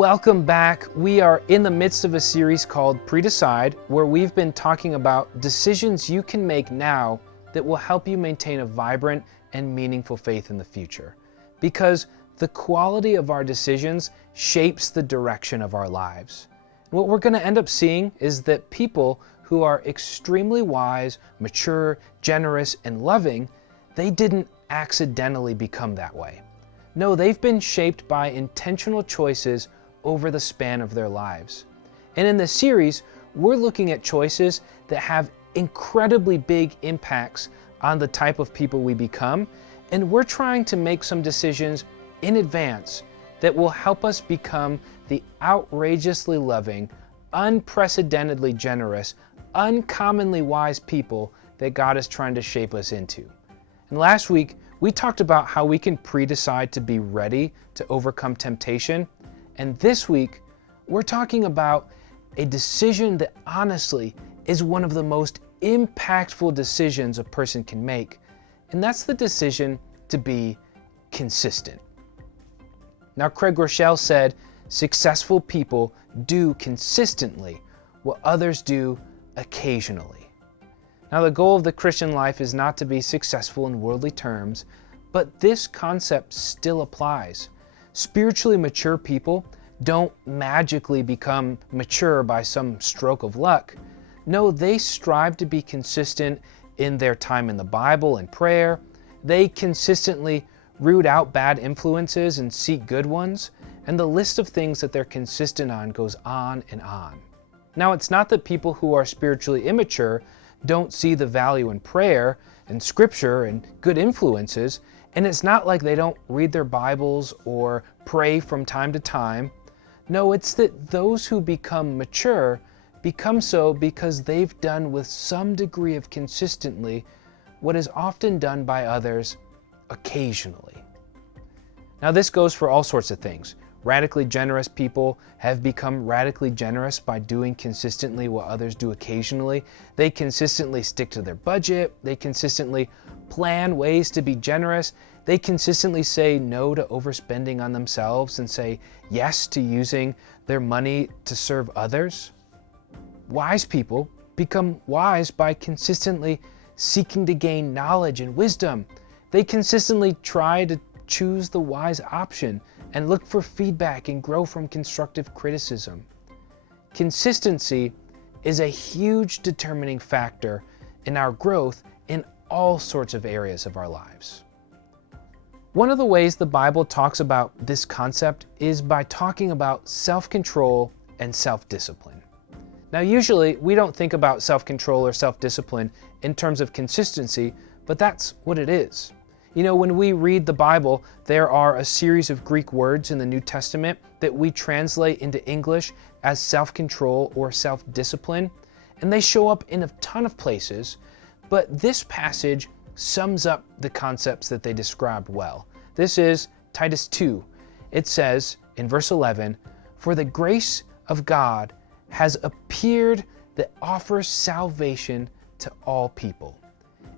Welcome back. We are in the midst of a series called Pre-Decide, where we've been talking about decisions you can make now that will help you maintain a vibrant and meaningful faith in the future. Because the quality of our decisions shapes the direction of our lives. What we're going to end up seeing is that people who are extremely wise, mature, generous, and loving, they didn't accidentally become that way. No, they've been shaped by intentional choices over the span of their lives. And in this series, we're looking at choices that have incredibly big impacts on the type of people we become, and we're trying to make some decisions in advance that will help us become the outrageously loving, unprecedentedly generous, uncommonly wise people that God is trying to shape us into. And last week, we talked about how we can pre-decide to be ready to overcome temptation. And this week, we're talking about a decision that honestly is one of the most impactful decisions a person can make. And that's the decision to be consistent. Now, Craig Groeschel said, successful people do consistently what others do occasionally. Now, the goal of the Christian life is not to be successful in worldly terms, but this concept still applies. Spiritually mature people don't magically become mature by some stroke of luck. No, they strive to be consistent in their time in the Bible and prayer. They consistently root out bad influences and seek good ones, and the list of things that they're consistent on goes on and on. Now, it's not that people who are spiritually immature don't see the value in prayer and scripture and good influences, and it's not like they don't read their Bibles or pray from time to time. No, it's that those who become mature become so because they've done with some degree of consistently what is often done by others occasionally. Now, this goes for all sorts of things. Radically generous people have become radically generous by doing consistently what others do occasionally. They consistently stick to their budget. They consistently plan ways to be generous. They consistently say no to overspending on themselves and say yes to using their money to serve others. Wise people become wise by consistently seeking to gain knowledge and wisdom. They consistently try to choose the wise option and look for feedback and grow from constructive criticism. Consistency is a huge determining factor in our growth in all sorts of areas of our lives. One of the ways the Bible talks about this concept is by talking about self-control and self-discipline. Now, usually we don't think about self-control or self-discipline in terms of consistency, but that's what it is. You know, when we read the Bible, there are a series of Greek words in the New Testament that we translate into English as self-control or self-discipline, and they show up in a ton of places, but this passage sums up the concepts that they described well. This is Titus 2. It says in verse 11, "For the grace of God has appeared that offers salvation to all people."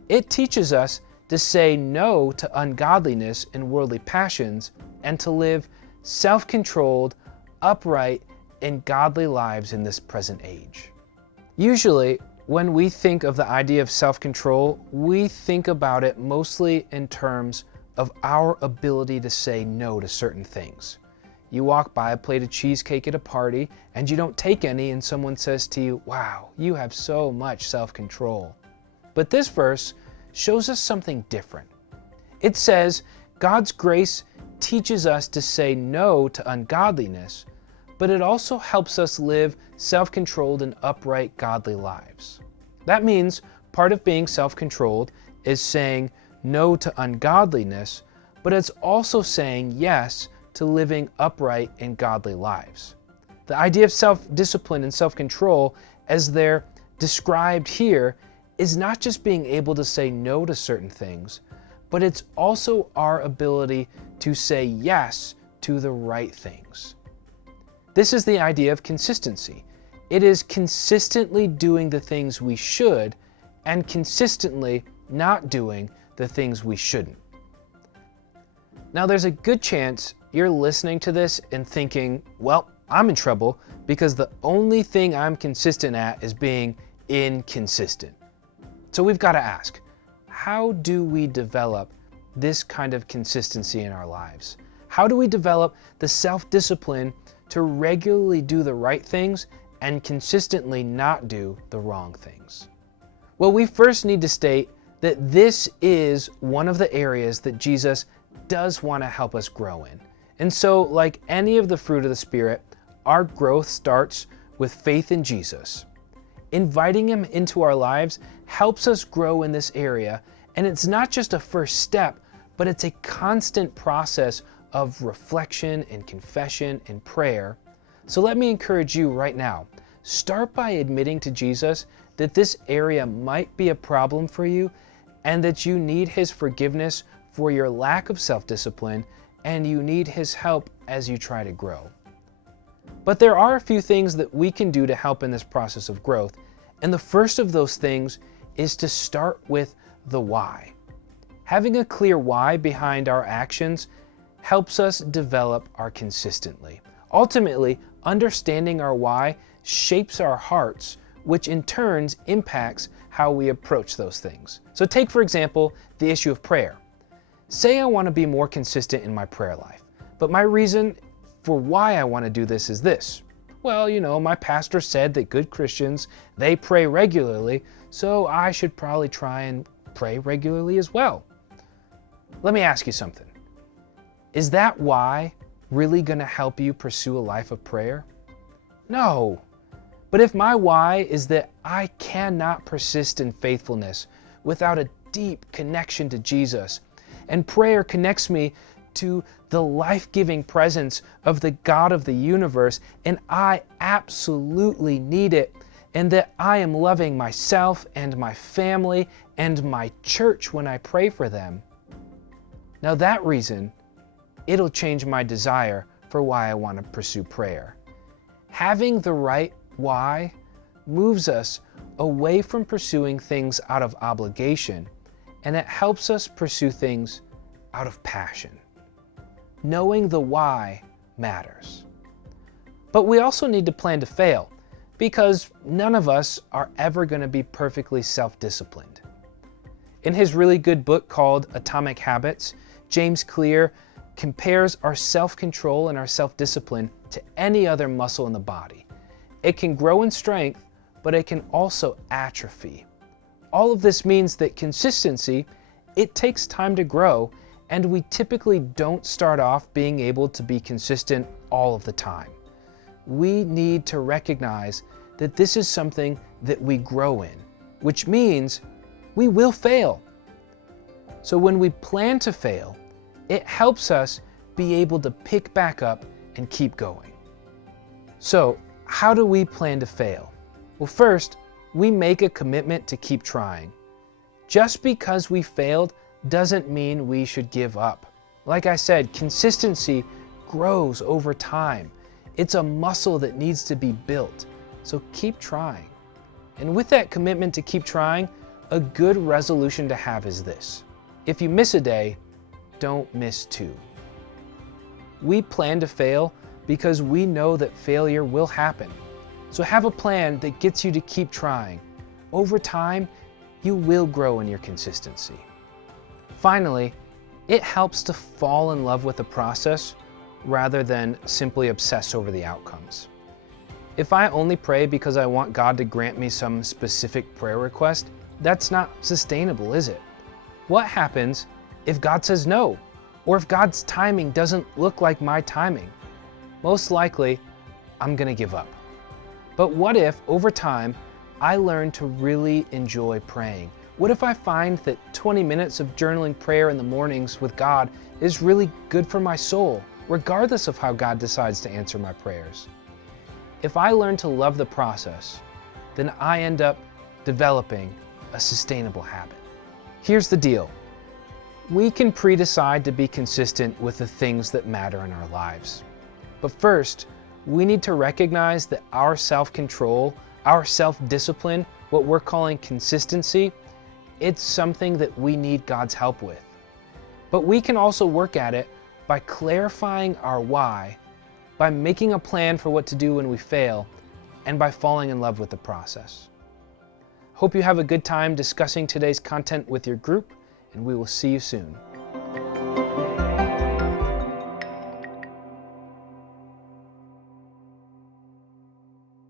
It teaches us to say no to ungodliness and worldly passions, and to live self-controlled, upright, and godly lives in this present age. Usually, when we think of the idea of self-control, we think about it mostly in terms of our ability to say no to certain things. You walk by a plate of cheesecake at a party, and you don't take any, and someone says to you, "Wow, you have so much self-control." But this verse shows us something different. It says God's grace teaches us to say no to ungodliness, but it also helps us live self-controlled and upright godly lives. That means part of being self-controlled is saying no to ungodliness, but it's also saying yes to living upright and godly lives. The idea of self-discipline and self-control, as they're described here, is not just being able to say no to certain things, but it's also our ability to say yes to the right things. This is the idea of consistency. It is consistently doing the things we should and consistently not doing the things we shouldn't. Now, there's a good chance you're listening to this and thinking, well, I'm in trouble because the only thing I'm consistent at is being inconsistent. So we've got to ask, how do we develop this kind of consistency in our lives? How do we develop the self-discipline to regularly do the right things and consistently not do the wrong things? Well, we first need to state that this is one of the areas that Jesus does want to help us grow in. And so, like any of the fruit of the Spirit, our growth starts with faith in Jesus. Inviting Him into our lives helps us grow in this area, and it's not just a first step, but it's a constant process of reflection and confession and prayer. So let me encourage you right now, start by admitting to Jesus that this area might be a problem for you and that you need His forgiveness for your lack of self-discipline, and you need His help as you try to grow. But there are a few things that we can do to help in this process of growth, and the first of those things is to start with the why. Having a clear why behind our actions helps us develop our consistently. Ultimately, understanding our why shapes our hearts, which in turn impacts how we approach those things. So take, for example, the issue of prayer. Say I want to be more consistent in my prayer life, but my reason for why I want to do this is this. Well, my pastor said that good Christians, they pray regularly, so I should probably try and pray regularly as well. Let me ask you something. Is that why really going to help you pursue a life of prayer? No. But if my why is that I cannot persist in faithfulness without a deep connection to Jesus, and prayer connects me to the life-giving presence of the God of the universe, and I absolutely need it, and that I am loving myself and my family and my church when I pray for them. Now that reason, it'll change my desire for why I want to pursue prayer. Having the right why moves us away from pursuing things out of obligation, and it helps us pursue things out of passion. Knowing the why matters. But we also need to plan to fail, because none of us are ever going to be perfectly self-disciplined. In his really good book called Atomic Habits, James Clear compares our self-control and our self-discipline to any other muscle in the body. It can grow in strength, but it can also atrophy. All of this means that consistency, it takes time to grow, and we typically don't start off being able to be consistent all of the time. We need to recognize that this is something that we grow in, which means we will fail. So when we plan to fail, it helps us be able to pick back up and keep going. So how do we plan to fail? Well, first, we make a commitment to keep trying. Just because we failed doesn't mean we should give up. Like I said, consistency grows over time. It's a muscle that needs to be built. So keep trying. And with that commitment to keep trying, a good resolution to have is this: if you miss a day, don't miss two. We plan to fail because we know that failure will happen. So have a plan that gets you to keep trying. Over time, you will grow in your consistency. Finally, it helps to fall in love with the process rather than simply obsess over the outcomes. If I only pray because I want God to grant me some specific prayer request, that's not sustainable, is it? What happens if God says no, or if God's timing doesn't look like my timing? Most likely, I'm going to give up. But what if, over time, I learn to really enjoy praying? What if I find that 20 minutes of journaling prayer in the mornings with God is really good for my soul, regardless of how God decides to answer my prayers? If I learn to love the process, then I end up developing a sustainable habit. Here's the deal. We can pre-decide to be consistent with the things that matter in our lives. But first, we need to recognize that our self-control, our self-discipline, what we're calling consistency, it's something that we need God's help with. But we can also work at it by clarifying our why, by making a plan for what to do when we fail, and by falling in love with the process. Hope you have a good time discussing today's content with your group, and we will see you soon.